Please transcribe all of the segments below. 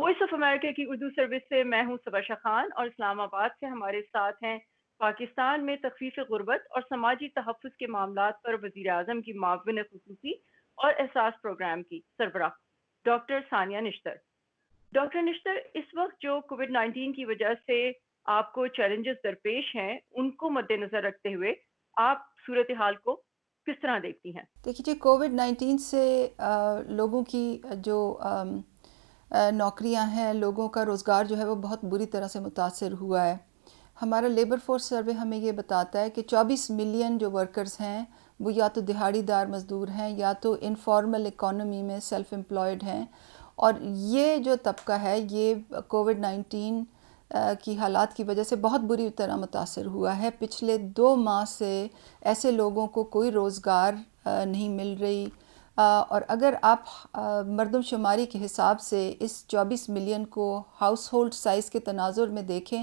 Voice of America کی Urdu service سے میں ہوں صبا خان، اور اسلام آباد سے ہمارے ساتھ ہیں پاکستان میں تخفیف غربت اور سماجی تحفظ کے معاملات پر وزیر اعظم کی معاون خصوصی اور احساس پروگرام کی سربراہ ڈاکٹر ثانیہ نشتر۔ ڈاکٹر نشتر، اس وقت جو کووڈ 19 کی وجہ سے آپ کو چیلنجز درپیش ہیں، ان کو مد نظر رکھتے ہوئے آپ صورتحال کو کس طرح دیکھتی ہیں؟ دیکھیے کووڈ 19 سے لوگوں کی جو نوکریاں ہیں، لوگوں کا روزگار جو ہے وہ بہت بری طرح سے متاثر ہوا ہے۔ ہمارا لیبر فورس سروے ہمیں یہ بتاتا ہے کہ 24 ملین جو ورکرز ہیں وہ یا تو دہاڑی دار مزدور ہیں یا تو انفارمل اکانومی میں سیلف امپلائڈ ہیں، اور یہ جو طبقہ ہے یہ کووڈ 19 کی حالات کی وجہ سے بہت بری طرح متاثر ہوا ہے۔ پچھلے 2 ماہ سے ایسے لوگوں کو کوئی روزگار نہیں مل رہی، اور اگر آپ مردم شماری کے حساب سے اس 24 ملین کو ہاؤس ہولڈ سائز کے تناظر میں دیکھیں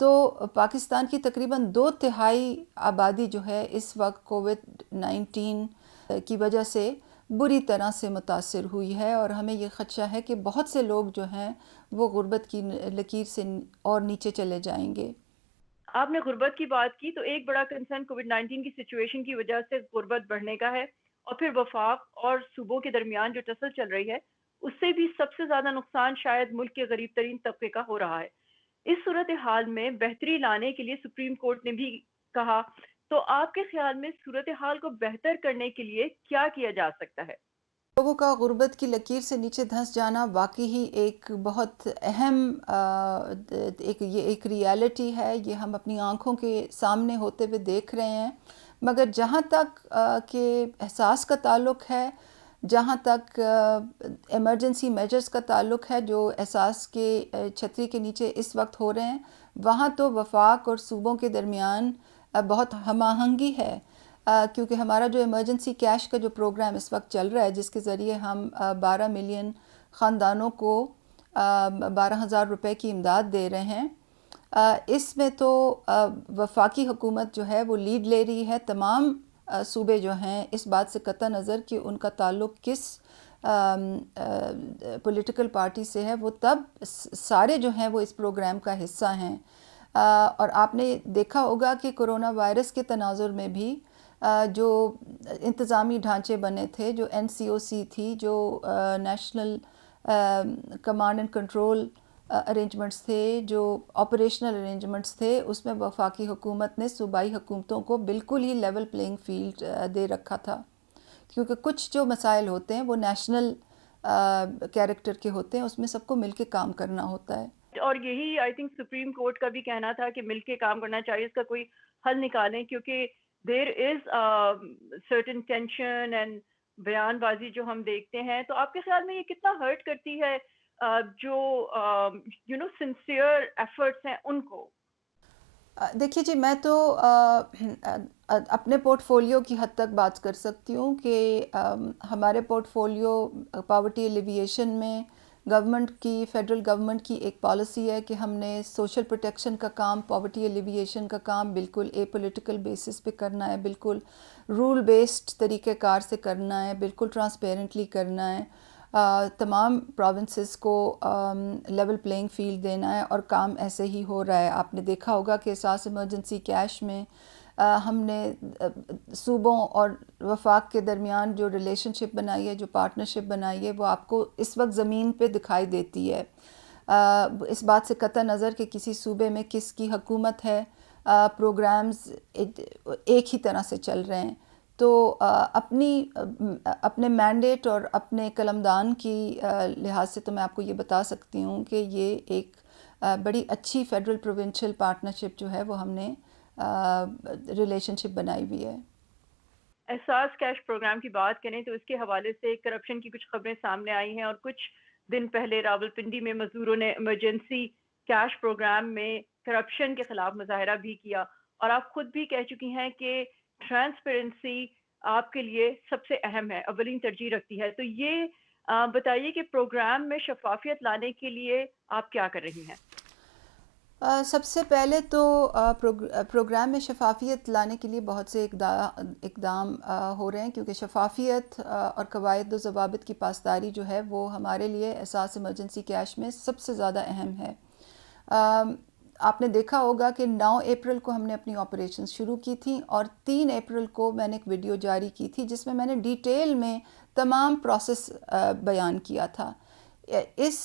تو پاکستان کی تقریباً 2/3 آبادی جو ہے اس وقت کووڈ 19 کی وجہ سے بری طرح سے متاثر ہوئی ہے، اور ہمیں یہ خدشہ ہے کہ بہت سے لوگ جو ہیں وہ غربت کی لکیر سے اور نیچے چلے جائیں گے۔ آپ نے غربت کی بات کی، تو ایک بڑا کنسرن کووڈ 19 کی سچویشن کی وجہ سے غربت بڑھنے کا ہے، اور پھر وفاق اور صوبوں کے درمیان جو ٹسل چل رہی ہے اس سے بھی سب سے زیادہ نقصان شاید ملک کے غریب ترین طبقے کا ہو رہا ہے۔ اس صورتحال میں بہتری لانے کے لیے سپریم کورٹ نے بھی کہا، تو آپ کے خیال میں صورتحال کو بہتر کرنے کے لیے کیا کیا جا سکتا ہے؟ لوگوں کا غربت کی لکیر سے نیچے دھنس جانا واقعی ہی ایک بہت اہم یہ ایک ریالٹی ہے، یہ ہم اپنی آنکھوں کے سامنے ہوتے ہوئے دیکھ رہے ہیں، مگر جہاں تک کہ احساس کا تعلق ہے، جہاں تک ایمرجنسی میجرز کا تعلق ہے جو احساس کے چھتری کے نیچے اس وقت ہو رہے ہیں، وہاں تو وفاق اور صوبوں کے درمیان بہت ہم آہنگی ہے، کیونکہ ہمارا جو ایمرجنسی کیش کا جو پروگرام اس وقت چل رہا ہے جس کے ذریعے ہم 12 ملین خاندانوں کو 12,000 روپے کی امداد دے رہے ہیں، اس میں تو وفاقی حکومت جو ہے وہ لیڈ لے رہی ہے۔ تمام صوبے جو ہیں اس بات سے قطع نظر کہ ان کا تعلق کس پولیٹیکل پارٹی سے ہے، وہ تب سارے جو ہیں وہ اس پروگرام کا حصہ ہیں، اور آپ نے دیکھا ہوگا کہ کرونا وائرس کے تناظر میں بھی جو انتظامی ڈھانچے بنے تھے، جو NCOC تھی، جو national command and control arrangements تھے، جو آپریشنل ارینجمنٹس تھے، اس میں وفاقی حکومت نے صوبائی حکومتوں کو بالکل ہی لیول پلینگ فیلڈ دے رکھا تھا، کیونکہ کچھ جو مسائل ہوتے ہیں وہ نیشنل کیریکٹر کے ہوتے ہیں، اس میں سب کو مل کے کام کرنا ہوتا ہے۔ اور یہی آئی تھنک سپریم کورٹ کا بھی کہنا تھا کہ مل کے کام کرنا چاہیے، اس کا کوئی حل نکالیں، کیونکہ دیر از سرٹن ٹینشن اینڈ بیان بازی جو ہم دیکھتے ہیں۔ تو آپ کے خیال میں یہ کتنا ہرٹ کرتی ہے جو سنسیئر ایفرٹس ہیں ان کو؟ دیکھیے جی، میں تو اپنے پورٹ فولیو کی حد تک بات کر سکتی ہوں کہ ہمارے پورٹ فولیو پاورٹی ایلیویشن میں فیڈرل گورنمنٹ کی ایک پالیسی ہے کہ ہم نے سوشل پروٹیکشن کا کام، پاورٹی ایلیویشن کا کام بالکل اے پولیٹیکل بیسس پہ کرنا ہے، بالکل رول بیسڈ طریقہ کار سے کرنا ہے، بالکل ٹرانسپیرنٹلی کرنا ہے، تمام پروونسز کو لیول پلینگ فیلڈ دینا ہے، اور کام ایسے ہی ہو رہا ہے۔ آپ نے دیکھا ہوگا کہ احساس ایمرجنسی کیش میں ہم نے صوبوں اور وفاق کے درمیان جو ریلیشن شپ بنائی ہے، جو پارٹنرشپ بنائی ہے، وہ آپ کو اس وقت زمین پہ دکھائی دیتی ہے، اس بات سے قطع نظر کہ کسی صوبے میں کس کی حکومت ہے، پروگرامز ایک ہی طرح سے چل رہے ہیں۔ تو اپنے مینڈیٹ اور اپنے قلمدان کی لحاظ سے تو میں آپ کو یہ بتا سکتی ہوں کہ یہ ایک بڑی اچھی فیڈرل پروونشل پارٹنرشپ جو ہے وہ ہم نے ریلیشن شپ بنائی ہوئی ہے۔ احساس کیش پروگرام کی بات کریں تو اس کے حوالے سے کرپشن کی کچھ خبریں سامنے آئی ہیں، اور کچھ دن پہلے راولپنڈی میں مزدوروں نے ایمرجنسی کیش پروگرام میں کرپشن کے خلاف مظاہرہ بھی کیا، اور آپ خود بھی کہہ چکی ہیں کہ ٹرانسپیرنسی آپ کے لیے سب سے اہم ہے، اولین ترجیح رکھتی ہے۔ تو یہ بتائیے کہ پروگرام میں شفافیت لانے کے لیے آپ کیا کر رہی ہیں؟ سب سے پہلے تو پروگرام میں شفافیت لانے کے لیے بہت سے اقدام ہو رہے ہیں، کیونکہ شفافیت اور قواعد و ضوابط کی پاسداری جو ہے وہ ہمارے لیے احساس ایمرجنسی کیش میں سب سے زیادہ اہم ہے۔ آپ نے دیکھا ہوگا کہ 9 اپریل کو ہم نے اپنی آپریشنز شروع کی تھیں، اور 3 اپریل کو میں نے ایک ویڈیو جاری کی تھی جس میں نے ڈیٹیل میں تمام پروسیس بیان کیا تھا۔ اس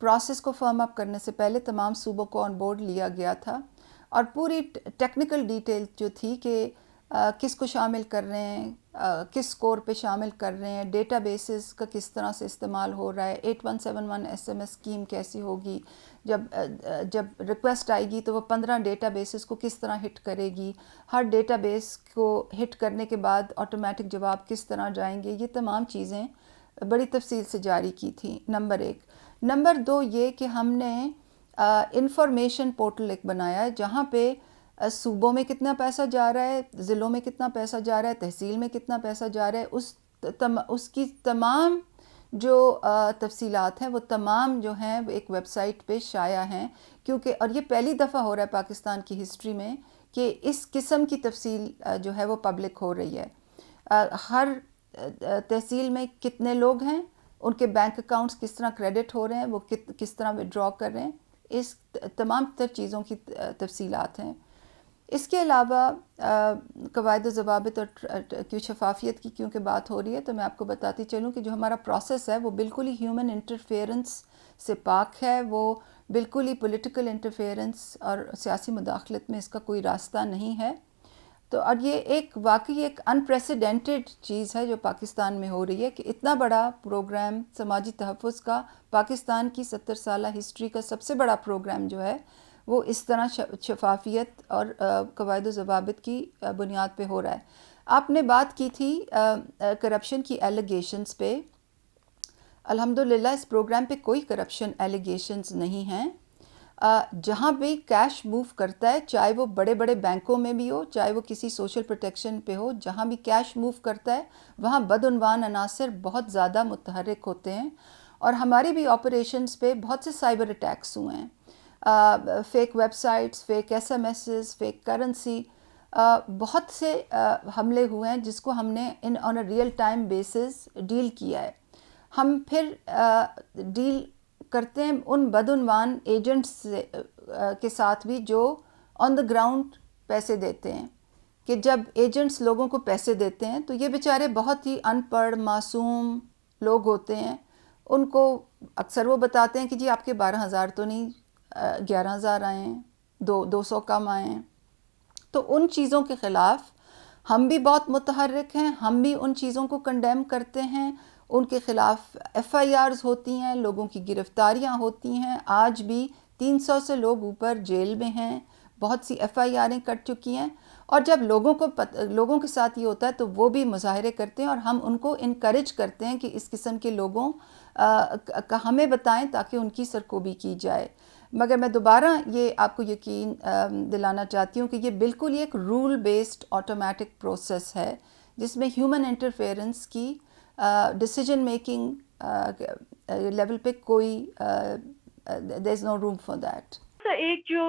پروسیس کو فرم اپ کرنے سے پہلے تمام صوبوں کو آن بورڈ لیا گیا تھا، اور پوری ٹیکنیکل ڈیٹیل جو تھی کہ کس کو شامل کر رہے ہیں، کس اسکور پہ شامل کر رہے ہیں، ڈیٹا بیسز کا کس طرح سے استعمال ہو رہا ہے، 8171 ایس ایم ایس اسکیم کیسی ہوگی، جب ریکویسٹ آئے گی تو وہ 15 ڈیٹا بیسز کو کس طرح ہٹ کرے گی، ہر ڈیٹا بیس کو ہٹ کرنے کے بعد آٹومیٹک جواب کس طرح جائیں گے، یہ تمام چیزیں بڑی تفصیل سے جاری کی تھی، نمبر 1۔ نمبر 2 یہ کہ ہم نے انفارمیشن پورٹل ایک بنایا ہے جہاں پہ صوبوں میں کتنا پیسہ جا رہا ہے، ضلعوں میں کتنا پیسہ جا رہا ہے، تحصیل میں کتنا پیسہ جا رہا ہے، اس کی تمام جو تفصیلات ہیں وہ تمام جو ہیں وہ ایک ویب سائٹ پہ شائع ہیں، کیونکہ اور یہ پہلی دفعہ ہو رہا ہے پاکستان کی ہسٹری میں کہ اس قسم کی تفصیل جو ہے وہ پبلک ہو رہی ہے۔ ہر تحصیل میں کتنے لوگ ہیں، ان کے بینک اکاؤنٹس کس طرح کریڈٹ ہو رہے ہیں، وہ کس طرح ودرا کر رہے ہیں، اس تمام تر چیزوں کی تفصیلات ہیں۔ اس کے علاوہ قواعد و ضوابط اور شفافیت کی کیونکہ بات ہو رہی ہے تو میں آپ کو بتاتی چلوں کہ جو ہمارا پروسیس ہے وہ بالکل ہی ہیومن انٹرفیئرنس سے پاک ہے، وہ بالکل ہی پولیٹیکل انٹرفیئرنس اور سیاسی مداخلت میں اس کا کوئی راستہ نہیں ہے۔ تو اور یہ واقعی ایک انپریسیڈنٹڈ چیز ہے جو پاکستان میں ہو رہی ہے، کہ اتنا بڑا پروگرام سماجی تحفظ کا، پاکستان کی 70 سالہ ہسٹری کا سب سے بڑا پروگرام جو ہے وہ اس طرح شفافیت اور قواعد و ضوابط کی بنیاد پہ ہو رہا ہے۔ آپ نے بات کی تھی کرپشن کی ایلیگیشنز پہ۔ الحمدللہ اس پروگرام پہ کوئی کرپشن ایلیگیشنز نہیں ہیں۔ جہاں بھی کیش موو کرتا ہے، چاہے وہ بڑے بڑے بینکوں میں بھی ہو، چاہے وہ کسی سوشل پروٹیکشن پہ ہو، جہاں بھی کیش موو کرتا ہے وہاں بدعنوان عناصر بہت زیادہ متحرک ہوتے ہیں، اور ہماری بھی آپریشنز پہ بہت سے سائبر اٹیکس ہوئے ہیں، fake websites, fake S M Ses, fake currency, بہت سے حملے ہوئے ہیں جس کو ہم نے on a real time basis deal کیا ہے۔ ہم پھر ڈیل کرتے ہیں ان بدعنوان ایجنٹس کے ساتھ بھی جو آن دا گراؤنڈ پیسے دیتے ہیں، کہ جب ایجنٹس لوگوں کو پیسے دیتے ہیں تو یہ بیچارے بہت ہی ان پڑھ معصوم لوگ ہوتے ہیں، ان کو اکثر وہ بتاتے ہیں کہ جی آپ کے 12,000 تو نہیں 11,000 آئے ہیں، 200 کم آئے ہیں۔ تو ان چیزوں کے خلاف ہم بھی بہت متحرک ہیں، ہم بھی ان چیزوں کو کنڈیم کرتے ہیں، ان کے خلاف ایف آئی آرز ہوتی ہیں، لوگوں کی گرفتاریاں ہوتی ہیں، آج بھی 300 سے لوگ اوپر جیل میں ہیں، بہت سی ایف آئی آریں کٹ چکی ہیں، اور جب لوگوں کے ساتھ یہ ہوتا ہے تو وہ بھی مظاہرے کرتے ہیں، اور ہم ان کو انکریج کرتے ہیں کہ اس قسم کے لوگوں کا ہمیں بتائیں تاکہ ان کی سرکوبی کی جائے۔ مگر میں دوبارہ یہ آپ کو یقین دلانا چاہتی ہوں کہ یہ بالکل ہی ایک رول بیسڈ آٹومیٹک پروسیس ہے جس میں ہیومن انٹرفیئرنس کی ڈیسیجن میکنگ لیول پہ کوئی دیر از نو روم فار دیٹ۔ ایک جو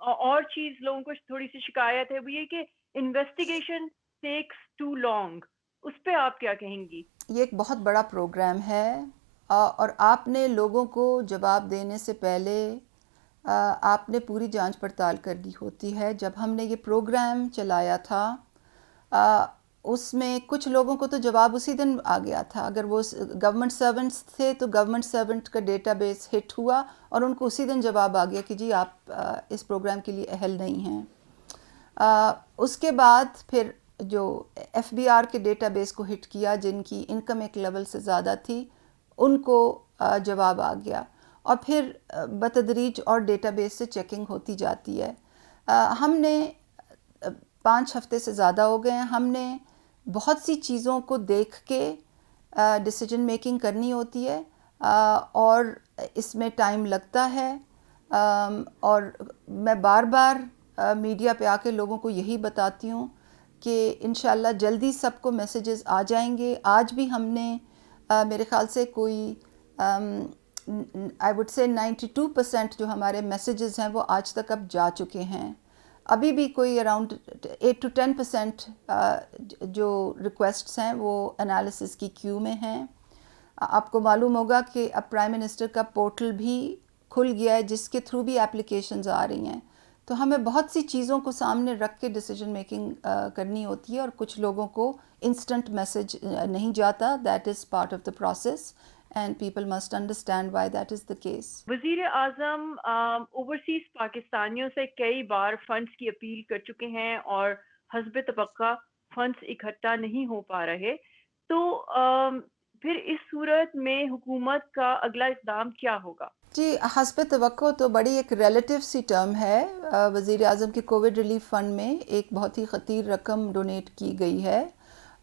اور چیز لوگوں کو تھوڑی سی شکایت ہے وہ یہ کہ انویسٹیگیشن ٹیکس ٹو لانگ، اس پہ آپ کیا کہیں گی؟ یہ ایک بہت بڑا پروگرام ہے، اور آپ نے لوگوں کو جواب دینے سے پہلے آپ نے پوری جانچ پڑتال کرنی ہوتی ہے۔ جب ہم نے یہ پروگرام چلایا تھا اس میں کچھ لوگوں کو تو جواب اسی دن آ گیا تھا، اگر وہ گورنمنٹ سرونٹس تھے تو گورنمنٹ سرونٹ کا ڈیٹا بیس ہٹ ہوا اور ان کو اسی دن جواب آ گیا کہ جی آپ اس پروگرام کے لیے اہل نہیں ہیں۔ اس کے بعد پھر جو ایف بی آر کے ڈیٹا بیس کو ہٹ کیا، جن کی انکم ایک لیول سے زیادہ تھی، ان کو جواب آ گیا، اور پھر بتدریج اور ڈیٹا بیس سے چیکنگ ہوتی جاتی ہے۔ ہم نے 5 ہفتے سے زیادہ ہو گئے ہیں، ہم نے بہت سی چیزوں کو دیکھ کے ڈیسیجن میکنگ کرنی ہوتی ہے، اور اس میں ٹائم لگتا ہے، اور میں بار بار میڈیا پہ آ کے لوگوں کو یہی بتاتی ہوں کہ انشاءاللہ جلدی سب کو میسیجز آ جائیں گے۔ آج بھی ہم نے میرے خیال سے کوئی آئی وڈ سے 92% جو ہمارے میسیجز ہیں وہ آج تک اب جا چکے ہیں. ابھی بھی کوئی اراؤنڈ 8 to 10% جو ریکویسٹس ہیں وہ انالیسس کی کیو میں ہیں. آپ کو معلوم ہوگا کہ اب پرائم منسٹر کا پورٹل بھی کھل گیا ہے جس کے تھرو بھی اپلیکیشنز آ رہی ہیں. تو ہمیں بہت سی چیزوں کو سامنے رکھ کے ڈیسیجن میکنگ کرنی ہوتی ہے، اور کچھ لوگوں کو انسٹنٹ میسج نہیں جاتا. That is part of the process and people must understand why that is the case. وزیر اعظم اوورسیز پاکستانیوں سے کئی بار فنڈز کی اپیل کر چکے ہیں اور حسب توقع فنڈز اکٹھا نہیں ہو پا رہے، تو پھر اس صورت میں حکومت کا اگلا اقدام کیا ہوگا؟ جی، حسب توقع تو بڑی ایک ریلیٹیو سی ٹرم ہے. وزیر اعظم کے کووڈ ریلیف فنڈ میں ایک بہت ہی خطیر رقم ڈونیٹ کی گئی ہے،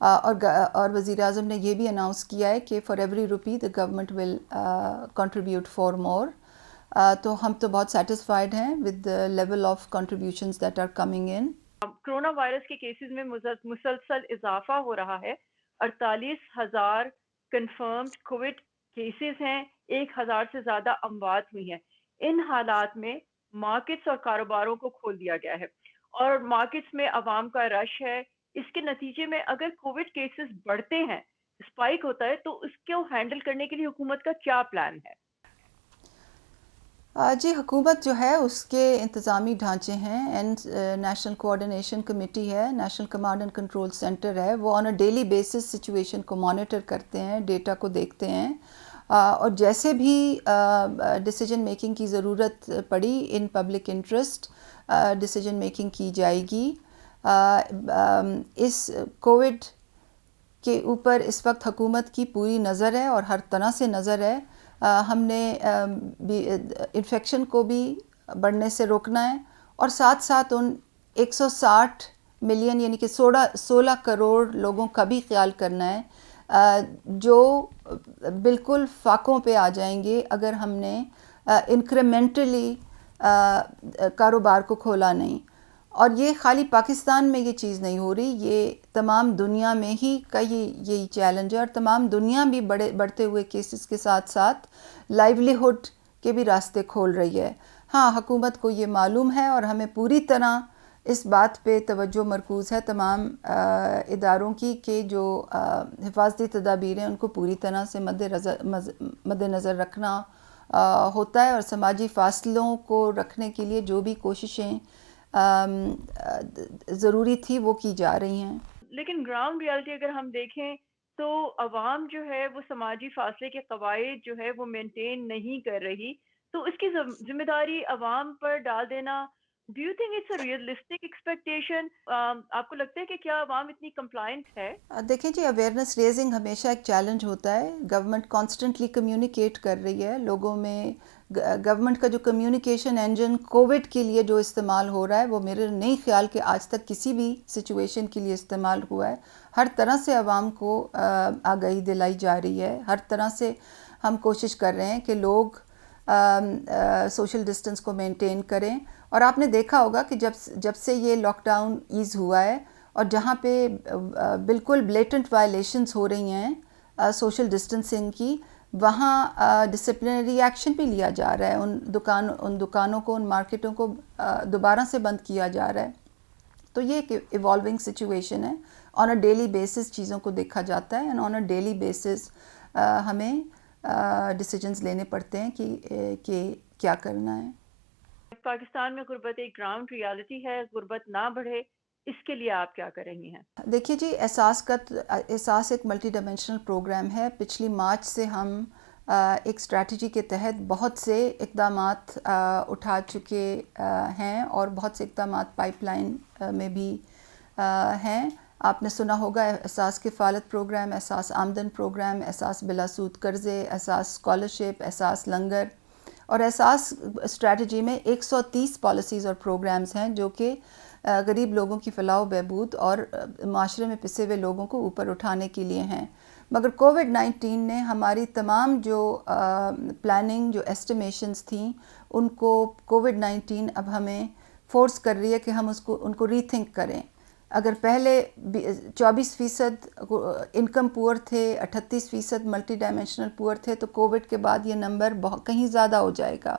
اور وزیر اعظم نے یہ بھی اناؤنس کیا ہے کہ for every rupee the government will contribute for more. تو ہم تو بہت سیٹسفائیڈ ہیں with the level of contributions that are coming in. Corona virus کے کیسز میں مسلسل اضافہ ہو رہا ہے. 48,000 کنفرمڈ کووڈ کیسز ہیں، 1,000 سے زیادہ اموات ہوئی ہیں. ان حالات میں مارکیٹس اور کاروباروں کو کھول دیا گیا ہے اور مارکیٹس میں عوام کا رش ہے. اس کے نتیجے میں اگر کووڈ کیسز بڑھتے ہیں، اسپائک ہوتا ہے، تو اس کو ہینڈل کرنے کے لیے حکومت کا کیا پلان ہے؟ جی، حکومت جو ہے اس کے انتظامی ڈھانچے ہیں، اینڈ نیشنل کوآرڈینیشن کمیٹی ہے، national command and control centre ہے. وہ آن اے ڈیلی بیسس سچویشن کو مانیٹر کرتے ہیں، ڈیٹا کو دیکھتے ہیں، اور جیسے بھی ڈیسیجن میکنگ کی ضرورت پڑی in public interest decision making کی جائے گی. اس کووڈ کے اوپر اس وقت حکومت کی پوری نظر ہے اور ہر طرح سے نظر ہے. ہم نے انفیکشن کو بھی بڑھنے سے روکنا ہے، اور ساتھ ساتھ ان 160 ملین یعنی کہ 16 کروڑ لوگوں کا بھی خیال کرنا ہے جو بالکل فاقوں پہ آ جائیں گے اگر ہم نے انکریمنٹلی کاروبار کو کھولا نہیں. اور یہ خالی پاکستان میں یہ چیز نہیں ہو رہی، یہ تمام دنیا میں ہی کا یہی چیلنج ہے، اور تمام دنیا بھی بڑھتے ہوئے کیسز کے ساتھ ساتھ لائیولیہڈ کے بھی راستے کھول رہی ہے. ہاں، حکومت کو یہ معلوم ہے اور ہمیں پوری طرح اس بات پہ توجہ مرکوز ہے تمام اداروں کی کہ جو حفاظتی تدابیر ہیں ان کو پوری طرح سے مد نظر رکھنا ہوتا ہے، اور سماجی فاصلوں کو رکھنے کے لیے جو بھی کوششیں ضروری تھی وہ کی جا رہی ہیں. لیکن گراؤنڈ ریالٹی اگر ہم دیکھیں تو عوام جو ہے وہ سماجی فاصلے کے قواعد جو ہے وہ مینٹین نہیں کر رہی، تو اس کی ذمہ داری عوام پر ڈال دینا، do you think it's a realistic expectation? آپ کو لگتا ہے کہ کیا عوام اتنی کمپلائنٹ ہے؟ دیکھیں جی، اویئرنیس ریزنگ ہمیشہ ایک چیلنج ہوتا ہے. گورنمنٹ کانسٹنٹلی کمیونیکیٹ کر رہی ہے لوگوں میں. گورنمنٹ کا جو کمیونیکیشن انجن کووڈ کے لیے جو استعمال ہو رہا ہے وہ میرے نہیں خیال کہ آج تک کسی بھی سچویشن کے لیے استعمال ہوا ہے. ہر طرح سے عوام کو آگاہی دلائی جا رہی ہے، ہر طرح سے ہم کوشش کر رہے ہیں کہ لوگ سوشل ڈسٹنس کو مینٹین کریں. اور آپ نے دیکھا ہوگا کہ جب سے یہ لاک ڈاؤن ایز ہوا ہے اور جہاں پہ بالکل بلیٹنٹ وائلیشنز ہو رہی ہیں سوشل ڈسٹنسنگ کی، وہاں ڈسپلنری ایکشن بھی لیا جا رہا ہے. ان دکانوں کو، ان مارکیٹوں کو دوبارہ سے بند کیا جا رہا ہے. تو یہ ایک ایوالونگ سچویشن ہے. آن اے ڈیلی بیسس چیزوں کو دیکھا جاتا ہے، and on a daily basis ہمیں ڈیسیجنز لینے پڑتے ہیں کہ کیا کرنا ہے. پاکستان میں غربت ایک گراؤنڈ ریالٹی ہے، غربت نہ بڑھے اس کے لیے آپ کیا کر رہی ہیں؟ دیکھیے جی، احساس ایک ملٹی ڈائمینشنل پروگرام ہے. پچھلی مارچ سے ہم ایک اسٹریٹجی کے تحت بہت سے اقدامات اٹھا چکے ہیں، اور بہت سے اقدامات پائپ لائن میں بھی ہیں. آپ نے سنا ہوگا احساس کفالت پروگرام، احساس آمدن پروگرام، احساس بلا سود قرضے، احساس اسکالرشپ، احساس لنگر. اور احساس اسٹریٹجی میں 130 پالیسیز اور پروگرامز ہیں جو کہ غریب لوگوں کی فلاح و بہبود اور معاشرے میں پسے ہوئے لوگوں کو اوپر اٹھانے کے لیے ہیں. مگر کووڈ-19 نے ہماری تمام جو پلاننگ، جو ایسٹیمیشنز تھیں، ان کو کووڈ-19 اب ہمیں فورس کر رہی ہے کہ ہم ان کو ری تھنک کریں. اگر پہلے 24% انکم پور تھے، 38% ملٹی ڈائمینشنل پور تھے، تو کووڈ کے بعد یہ نمبر بہت کہیں زیادہ ہو جائے گا۔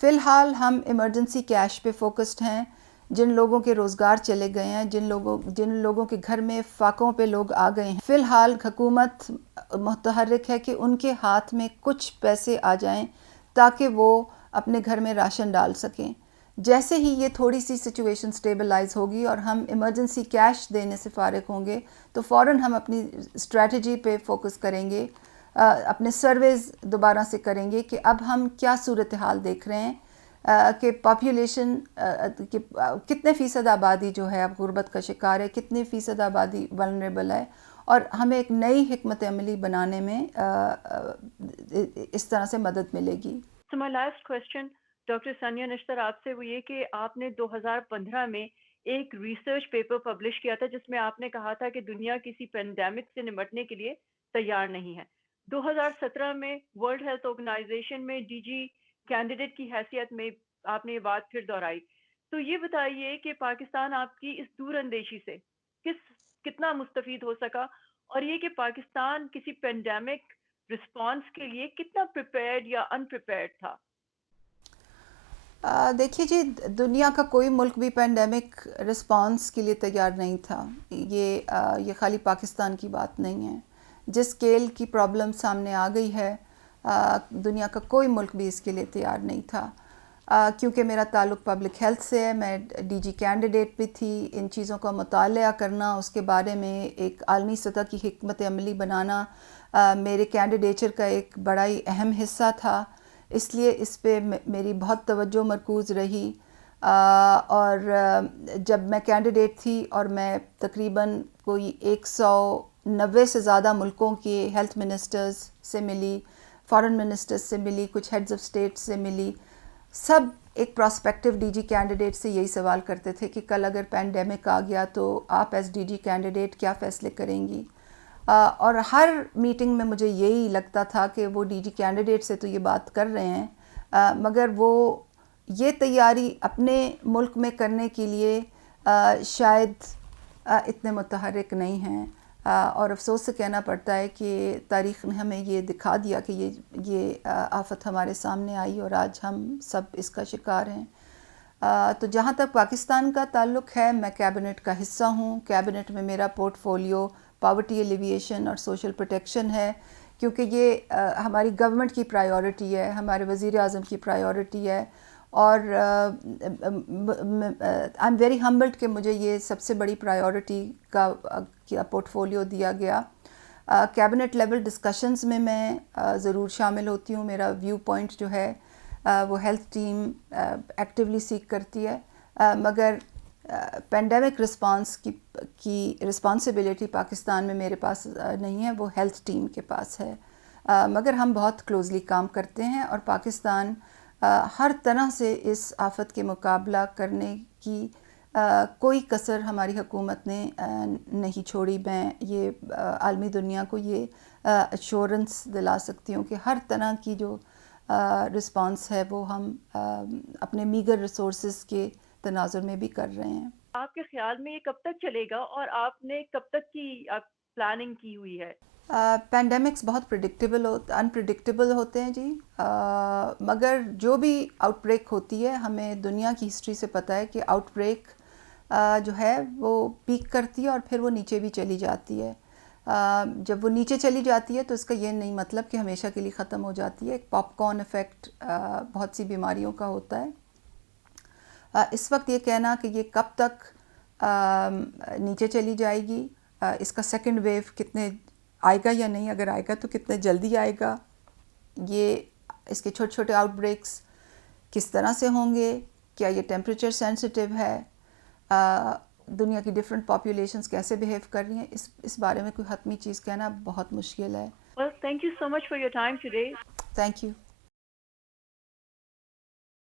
فی الحال ہم ایمرجنسی کیش پہ فوکسڈ ہیں۔ جن لوگوں کے روزگار چلے گئے ہیں، جن لوگوں کے گھر میں فاقوں پہ لوگ آ گئے ہیں، فی الحال حکومت متحرک ہے کہ ان کے ہاتھ میں کچھ پیسے آ جائیں تاکہ وہ اپنے گھر میں راشن ڈال سکیں۔ جیسے ہی یہ تھوڑی سی سچویشن سٹیبلائز ہوگی اور ہم ایمرجنسی کیش دینے سے فارغ ہوں گے تو فوراً ہم اپنی اسٹریٹجی پہ فوکس کریں گے، اپنے سرویز دوبارہ سے کریں گے کہ اب ہم کیا صورتحال دیکھ رہے ہیں کہ پاپولیشن کتنے فیصد آبادی جو ہے اب غربت کا شکار ہے، کتنے فیصد آبادی ولنریبل ہے، اور ہمیں ایک نئی حکمت عملی بنانے میں اس طرح سے مدد ملے گی۔ So my last question, doctor Sania Nishtar, آپ سے وہ یہ کہ آپ نے 2015 میں ایک ریسرچ پیپر پبلش کیا تھا جس میں آپ نے کہا تھا کہ دنیا کسی پینڈیمک سے نمٹنے کے لیے تیار نہیں ہے۔ 2017 میں ورلڈ ہیلتھ آرگنائزیشن میں ڈی جی کینڈیڈیٹ کی حیثیت میں آپ نے یہ بات پھر دہرائی۔ تو یہ بتائیے کہ پاکستان آپ کی اس دور اندیشی سے کتنا مستفید ہو سکا، اور یہ کہ پاکستان کسی پینڈیمک رسپانس کے لیے کتنا پریپیئرڈ یا ان پریپیئرڈ تھا؟ دیکھیے جی، دنیا کا کوئی ملک بھی پینڈیمک رسپانس کے لیے تیار نہیں تھا۔ یہ خالی پاکستان کی بات نہیں ہے۔ جس اسکیل کی پرابلم سامنے آ گئی ہے، دنیا کا کوئی ملک بھی اس کے لیے تیار نہیں تھا۔ کیونکہ میرا تعلق پبلک ہیلتھ سے ہے، میں ڈی جی کینڈیڈیٹ بھی تھی، ان چیزوں کا مطالعہ کرنا، اس کے بارے میں ایک عالمی سطح کی حکمت عملی بنانا میرے کینڈیڈیچر کا ایک بڑا ہی اہم حصہ تھا۔ اس لیے اس پہ میری بہت توجہ مرکوز رہی، اور جب میں کینڈیڈیٹ تھی اور میں تقریباً کوئی 190 سے زیادہ ملکوں کے ہیلتھ منسٹرز سے ملی، فارن منسٹرز سے ملی، کچھ ہیڈز آف اسٹیٹ سے ملی، سب ایک پراسپیکٹیو ڈی جی کینڈیڈیٹ سے یہی سوال کرتے تھے کہ کل اگر پینڈیمک آ گیا تو آپ ایز ڈی جی کینڈیڈیٹ کیا فیصلے کریں گی؟ اور ہر میٹنگ میں مجھے یہی لگتا تھا کہ وہ ڈی جی کینڈیڈیٹ سے تو یہ بات کر رہے ہیں، مگر وہ یہ تیاری اپنے ملک میں کرنے کے لیے شاید اتنے متحرک نہیں ہیں، اور افسوس سے کہنا پڑتا ہے کہ تاریخ نے ہمیں یہ دکھا دیا کہ یہ آفت ہمارے سامنے آئی اور آج ہم سب اس کا شکار ہیں۔ تو جہاں تک پاکستان کا تعلق ہے، میں کیبنٹ کا حصہ ہوں۔ کیبنٹ میں میرا پورٹ فولیو پاورٹی ایلیویشن اور سوشل پروٹیکشن ہے، کیونکہ یہ ہماری گورنمنٹ کی پرائیورٹی ہے، ہمارے وزیر اعظم کی پرائیورٹی ہے، اور آئی ایم ویری ہمبلڈ کہ مجھے یہ سب سے بڑی پرائیورٹی کا پورٹ فولیو دیا گیا۔ کیبنٹ لیول ڈسکشنز میں ضرور شامل ہوتی ہوں، میرا ویو پوائنٹ جو ہے وہ ہیلتھ ٹیم ایکٹیولی سیک کرتی ہے، مگر پینڈیمک رسپانس کی رسپانسبلٹی پاکستان میں میرے پاس نہیں ہے، وہ ہیلتھ ٹیم کے پاس ہے، مگر ہم بہت کلوزلی کام کرتے ہیں، اور پاکستان ہر طرح سے اس آفت کے مقابلہ کرنے کی کوئی کسر ہماری حکومت نے نہیں چھوڑی۔ میں یہ عالمی دنیا کو یہ ایشورنس دلا سکتی ہوں کہ ہر طرح کی جو رسپانس ہے وہ ہم اپنے میگر ریسورسز کے تناظر میں بھی کر رہے ہیں۔ آپ کے خیال میں یہ کب تک چلے گا، اور آپ نے کب تک کی پلاننگ کی ہوئی ہے؟ پینڈیمکس بہت انپریڈکٹیبل ہوتے ہیں جی، مگر جو بھی آؤٹ بریک ہوتی ہے، ہمیں دنیا کی ہسٹری سے پتہ ہے کہ آؤٹ بریک جو ہے وہ پیک کرتی ہے اور پھر وہ نیچے بھی چلی جاتی ہے۔ جب وہ نیچے چلی جاتی ہے تو اس کا یہ نہیں مطلب کہ ہمیشہ کے لیے ختم ہو جاتی ہے۔ ایک پاپ کارن ایفیکٹ بہت سی بیماریوں کا ہوتا ہے۔ اس وقت یہ کہنا کہ یہ کب تک نیچے چلی جائے گی، اس کا سیکنڈ ویو کتنے آئے گا یا نہیں، اگر آئے گا تو کتنے جلدی آئے گا، یہ اس کے چھوٹے چھوٹے آؤٹ بریکس کس طرح سے ہوں گے، کیا یہ ٹیمپریچر سینسٹیو ہے، دنیا کی ڈفرینٹ پاپولیشنز کیسے بیہیو کر رہی ہیں، اس بارے میں کوئی حتمی چیز کہنا بہت مشکل ہے۔ Well, thank you so much for your time today. Thank you.